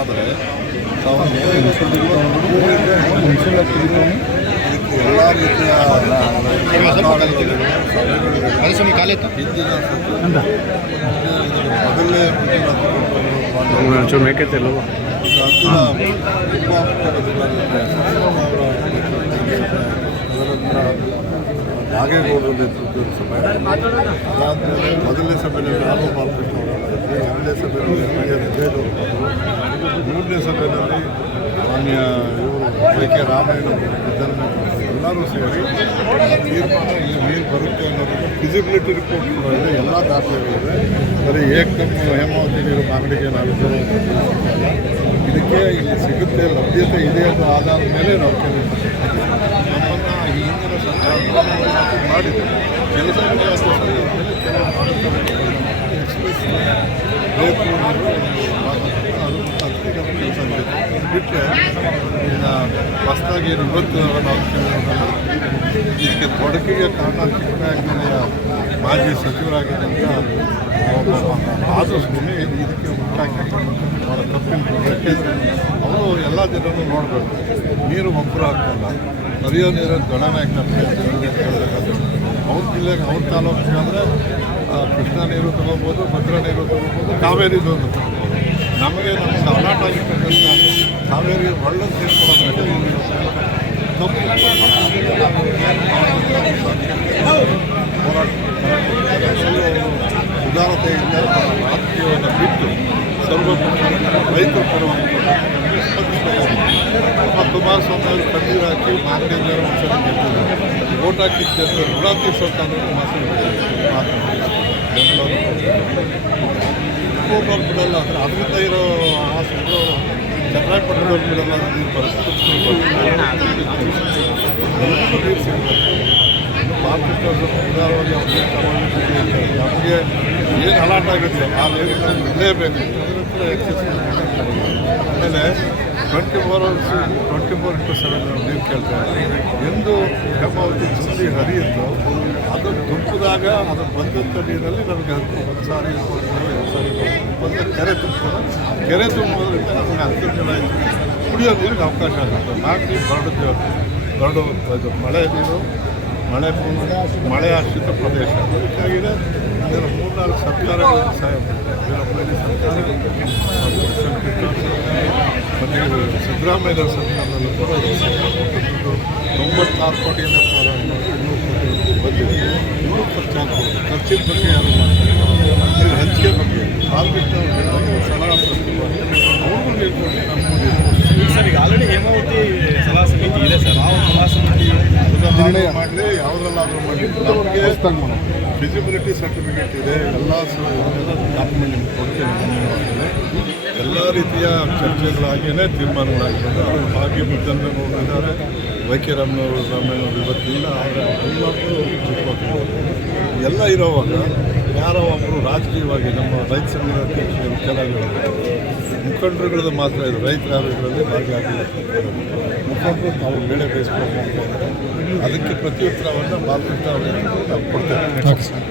ಆದರೆ ತಾವು ಎಲ್ಲ ರೀತಿಯ ಕಾಲೆತ್ತು ಹಿಂದಿನ ಮೊದಲನೇ ಒಂಚೂರು ಮೇಕೆತ್ತಿಲ್ಲವ ನಾಗೇಗೌಡರ ನೇತೃತ್ವದ ಸಭೆ. ಅದಾದಮೇಲೆ ಮೊದಲನೇ ಸಭೆಯಲ್ಲಿ ರಾಮ ಬಾಲಕೃಷ್ಣ ಅವರಿದ್ದೆ ಎರಡನೇ ಸಭೆಯಲ್ಲಿ ಎಸ್ ಮೂರನೇ ಸಭೆಯಲ್ಲಿ ಮಾನ್ಯ ಇವರು ವೈ ಕೆ ರಾಮಯ್ಯ ಎಲ್ಲರೂ ಸೇರಿ ಇಲ್ಲಿ ನೀರು ಬರುತ್ತೆ ಅನ್ನೋದು ಫಿಸಿಬಿಲಿಟಿ ರಿಪೋರ್ಟ್ ಕೂಡ ಇದೆ. ಎಲ್ಲ ದಾಖಲೆಗಳಿದೆ ಬರೀ ಏಕದಮ್ ಹೇಮಾವತಿ ನೀರು ಮಾಗಡಿಗೆ ಇದಕ್ಕೆ ಇಲ್ಲಿ ಸಿಗುತ್ತೆ, ಲಭ್ಯತೆ ಇದೆ ಅನ್ನೋ ಆಧಾರದ ಮೇಲೆ ನಾವು ಈ ಹಿಂದಿನ ಸರ್ಕಾರ ಮಾಡಿದೆ ಕೆಲಸ ಮಾಡುತ್ತವೆ ಎಕ್ಸ್ಪ್ರೆಸ್ ಬಿಟ್ಟರೆ ಹೊಸದಾಗಿ ಇವತ್ತು ನಾವು ಇದಕ್ಕೆ ತೊಡಕಿಗೆ ಕಾರಣ ಚಿಕ್ಕಬಳ್ಳಾಪುರ ಮಾಜಿ ಸಚಿವರಾಗಿದ್ದಂಥ ಆದಷ್ಟು ಇದಕ್ಕೆ ಉಂಟಾಗಿ ಭಾಳ ತಪ್ಪಿಲ್ಲ ಎಲ್ಲ ಜನರನ್ನು ನೋಡಬೇಕು. ನೀರು ಒಬ್ಬರು ಹಾಕಲ್ಲ ಹರಿಯೋ ನೀರು ಕೇಳಬೇಕಾದ್ರೆ ಅವ್ರ ಜಿಲ್ಲೆಗೆ ಅವ್ರ ತಾಲೂಕಿಗೆ ಅಂದರೆ ಕೃಷ್ಣಾ ನೀರು ತೊಗೋಬೋದು, ಭದ್ರಾ ನೀರು ತೊಗೋಬೋದು, ಕಾವೇರಿ ನೀರು ತೊಗೋಬೋದು. ನಮಗೆ ನಮ್ಮ ಅಲಾಟ್ ಆಗಿರ್ತಕ್ಕಂಥ ಕಾವೇರಿ ಒಳ್ಳೆ ಸೇರ್ಕೊಳ್ಳೋದು ಉದಾರತೆಯಿಂದ ಅವರು ಕಣ್ಣೀರು ಹಾಕಿ ಗೆದ್ದಿದ್ದಾರೆ. ಓಟ್ ಹಾಕಿದ್ದೆ ಅಂತ ಋಣ ತೀರ್ಸೋಕ್ಕಾದ್ರೂ ಮಾತಾಡ್ತಾರೆ ಬಿಡಲ್ಲ ಅಂದರೆ ಅದರಿಂದ ಇರೋ ಆಸೆಗಳು ಚನ್ನರಾಯಪಟ್ಟಣದಲ್ಲಿ ಬಿಡಲ್ಲ ಅನ್ನೋ ಈ ಪರಿಸ್ಥಿತಿ ಮಾರ್ಕೆಟ್ ನಮಗೆ ಏನು ಅಲಾಟ್ ಆಗುತ್ತೆ, ಆ ನೀರಿಗೆ ನಾವು ಅದರ ಹತ್ರ ಎಕ್ಸಸ್ ಆಮೇಲೆ twenty four hours twenty four into seven ನೀರು ಕೇಳ್ತಾ ಇದ್ದಾರೆ. ಎಂದು ಹೇಮಾವತಿ ಸುದ್ದಿ ಹರಿಯಿತು ಅದು ತುಂಬಿದಾಗ ಅದು ಬಂದಂಥ ನೀರಲ್ಲಿ ನಮಗೆ ಒಂದು ಸಾರಿ ಎರಡು ಸಾರಿ ಬಂದ ಕೆರೆ ತುಂಬ ಕೆರೆ ತುಂಬೋದ್ರಿಂದ ನಮಗೆ ಜನ ಕುಡಿಯೋ ನೀರಿಗೆ ಅವಕಾಶ ಆಗುತ್ತೆ. ನಾಲ್ಕು ನೀರು ಬರಡು ಬರಡು, ಇದು ಮಳೆ ನೀರು, ಮಳೆ ಮಳೆ ಆಶ್ರಿತ ಪ್ರದೇಶ. ಅದಕ್ಕಾಗಿದೆ ಇದರ ಮೂರ್ನಾಲ್ಕು ಸರ್ಕಾರಗಳು ಸಹಾಯ ಮಾಡ್ತಾರೆ ಮತ್ತು ಸಿದ್ದರಾಮಯ್ಯ ಸರ್ಕಾರದಲ್ಲಿ ಕೂಡ ತೊಂಬತ್ತಾರು ಕೋಟಿ ಇನ್ನೂರು ಕೋಟಿ ಬಂದಿದೆ. ಇನ್ನೂರು ಖರ್ಚಾಗ್ಬೋದು ಖರ್ಚಿನ ಬಗ್ಗೆ ಯಾರು ಮಾಡ್ತಾರೆ ಹಂಚಿಕೆ ಬಗ್ಗೆ ಸಾಲ್ಬಿಟ್ಟು ಸಲಹಾ ಪ್ರಶ್ನೆ ಅವ್ರಿಗೂ ನೀರು ಕೊಟ್ಟು ನಮಗೂ ನೀರು ಸರ್ ಈಗ ಆಲ್ರೆಡಿ ಹೇಮಾವತಿ ಸಲಹಾ ಸಮಿತಿ ಇದೆ ಸರ್. ಆ ಸಲಹಾ ಸಮಿತಿ ನಿರ್ಣಯ ಮಾಡಲಿ ಯಾವುದ್ರಲ್ಲಾದರೂ ಮಾಡಲಿ ನಮಗೆ ಫಿಸಿಬಿಲಿಟಿ ಸರ್ಟಿಫಿಕೇಟ್ ಇದೆ. ಎಲ್ಲ ಡಾಕ್ಯುಮೆಂಟ್ ನಿಮ್ಗೆ ಕೊಡ್ತೇನೆ ಎಲ್ಲ ರೀತಿಯ ಚರ್ಚೆಗಳಾಗಿಯೇ ತೀರ್ಮಾನಗಳಾಗಿರೋದು ಅವರು ಭಾಗ್ಯ ಮುದ್ದನ್ಮೇಗೌಡರಿದ್ದಾರೆ ವೈ ಕೆ ರಾಮನವರು, ರಾಮಯ್ಯನವರು ಇವತ್ತಿಲ್ಲ, ಆದರೆ ಎಲ್ಲರೂ ಎಲ್ಲ ಇರೋವಾಗ ಯಾರೋ ಒಬ್ಬರು ರಾಜಕೀಯವಾಗಿ ನಮ್ಮ ರೈತ ಸಂಘದ ಅಧ್ಯಕ್ಷರು, ಕೆಲವರು ಮುಖಂಡರುಗಳದ್ದು ಮಾತ್ರ ಇದು ರೈತರ ಇದರಲ್ಲಿ ಭಾಗಿಯಾಗಿಲ್ಲ ಮುಖಂಡರು ನಾವು ಬೆಳೆ ಬೇಯಿಸ್ಕೊಂಡು ಅದಕ್ಕೆ ಪ್ರತ್ಯುತ್ತರವನ್ನು ನಾವು ಕೊಡ್ತೇವೆ.